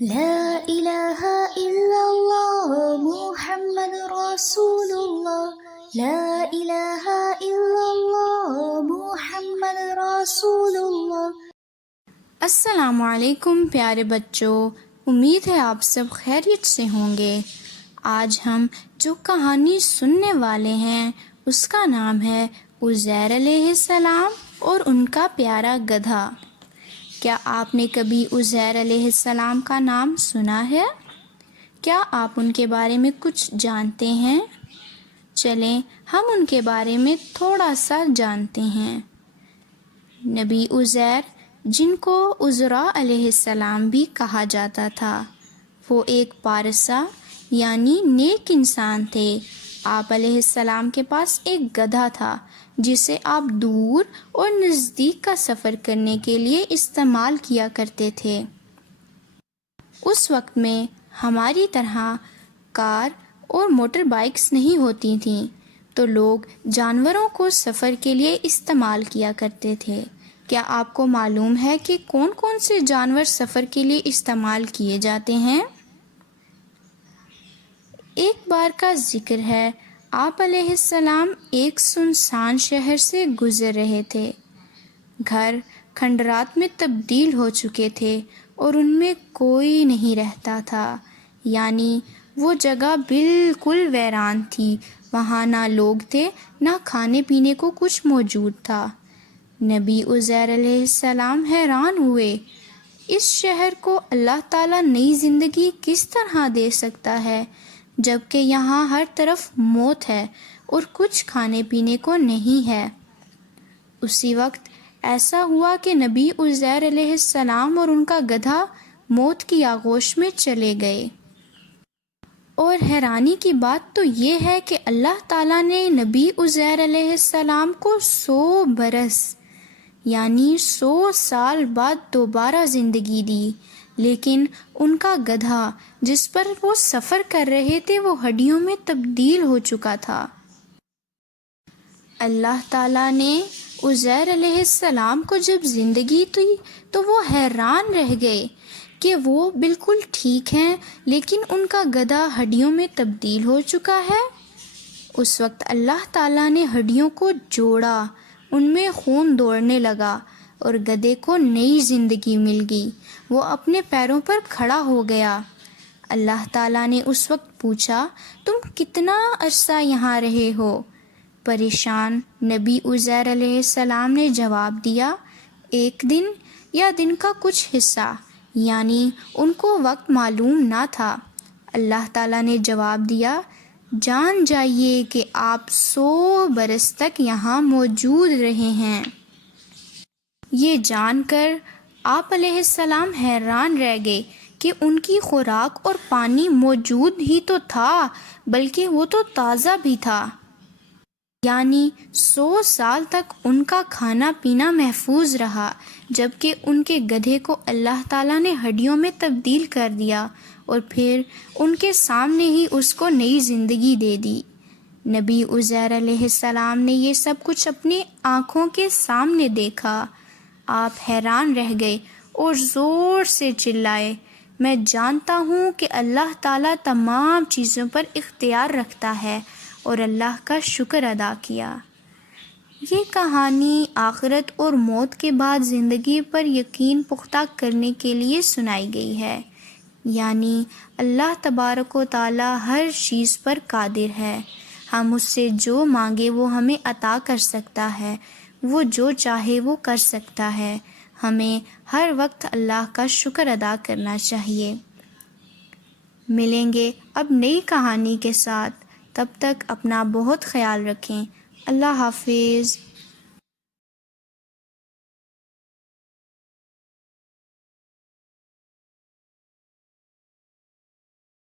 لا الہ الا اللہ محمد رسول اللہ، لا الہ الا اللہ محمد رسول اللہ۔ السلام علیکم پیارے بچوں، امید ہے آپ سب خیریت سے ہوں گے۔ آج ہم جو کہانی سننے والے ہیں اس کا نام ہے عزیر علیہ السلام اور ان کا پیارا گدھا۔ کیا آپ نے کبھی عزیر علیہ السلام کا نام سنا ہے؟ کیا آپ ان کے بارے میں کچھ جانتے ہیں؟ چلیں ہم ان کے بارے میں تھوڑا سا جانتے ہیں۔ نبی عزیر، جن کو عزرا علیہ السلام بھی کہا جاتا تھا، وہ ایک پارسا یعنی نیک انسان تھے۔ آپ علیہ السلام کے پاس ایک گدھا تھا جسے آپ دور اور نزدیک کا سفر کرنے کے لیے استعمال کیا کرتے تھے۔ اس وقت میں ہماری طرح کار اور موٹر بائکس نہیں ہوتی تھیں، تو لوگ جانوروں کو سفر کے لیے استعمال کیا کرتے تھے۔ کیا آپ کو معلوم ہے کہ کون کون سے جانور سفر کے لیے استعمال کیے جاتے ہیں؟ ایک بار کا ذکر ہے، آپ علیہ السلام ایک سنسان شہر سے گزر رہے تھے۔ گھر کھنڈرات میں تبدیل ہو چکے تھے اور ان میں کوئی نہیں رہتا تھا، یعنی وہ جگہ بالکل ویران تھی۔ وہاں نہ لوگ تھے، نہ کھانے پینے کو کچھ موجود تھا۔ نبی عزیر علیہ السلام حیران ہوئے، اس شہر کو اللہ تعالیٰ نئی زندگی کس طرح دے سکتا ہے جبکہ یہاں ہر طرف موت ہے اور کچھ کھانے پینے کو نہیں ہے۔ اسی وقت ایسا ہوا کہ نبی عزیر علیہ السلام اور ان کا گدھا موت کی آغوش میں چلے گئے۔ اور حیرانی کی بات تو یہ ہے کہ اللہ تعالیٰ نے نبی عزیر علیہ السلام کو 100 برس یعنی 100 سال بعد دوبارہ زندگی دی، لیکن ان کا گدھا جس پر وہ سفر کر رہے تھے وہ ہڈیوں میں تبدیل ہو چکا تھا۔ اللہ تعالیٰ نے عزیر علیہ السلام کو جب زندگی دی تو وہ حیران رہ گئے کہ وہ بالکل ٹھیک ہیں، لیکن ان کا گدھا ہڈیوں میں تبدیل ہو چکا ہے۔ اس وقت اللہ تعالیٰ نے ہڈیوں کو جوڑا، ان میں خون دوڑنے لگا اور گدھے کو نئی زندگی مل گئی۔ وہ اپنے پیروں پر کھڑا ہو گیا۔ اللہ تعالیٰ نے اس وقت پوچھا، تم کتنا عرصہ یہاں رہے ہو؟ پریشان نبی عزیر علیہ السلام نے جواب دیا، 1 دن یا دن کا کچھ حصہ، یعنی ان کو وقت معلوم نہ تھا۔ اللہ تعالیٰ نے جواب دیا، جان جائیے کہ آپ 100 برس تک یہاں موجود رہے ہیں۔ یہ جان کر آپ علیہ السلام حیران رہ گئے کہ ان کی خوراک اور پانی موجود ہی تو تھا، بلکہ وہ تو تازہ بھی تھا، یعنی 100 سال تک ان کا کھانا پینا محفوظ رہا، جبکہ ان کے گدھے کو اللہ تعالیٰ نے ہڈیوں میں تبدیل کر دیا اور پھر ان کے سامنے ہی اس کو نئی زندگی دے دی۔ نبی عزیر علیہ السلام نے یہ سب کچھ اپنی آنکھوں کے سامنے دیکھا۔ آپ حیران رہ گئے اور زور سے چلائے، میں جانتا ہوں کہ اللہ تعالیٰ تمام چیزوں پر اختیار رکھتا ہے، اور اللہ کا شکر ادا کیا۔ یہ کہانی آخرت اور موت کے بعد زندگی پر یقین پختہ کرنے کے لیے سنائی گئی ہے، یعنی اللہ تبارک و تعالیٰ ہر چیز پر قادر ہے۔ ہم اس سے جو مانگے وہ ہمیں عطا کر سکتا ہے، وہ جو چاہے وہ کر سکتا ہے۔ ہمیں ہر وقت اللہ کا شکر ادا کرنا چاہیے۔ ملیں گے اب نئی کہانی کے ساتھ، تب تک اپنا بہت خیال رکھیں۔ اللہ حافظ۔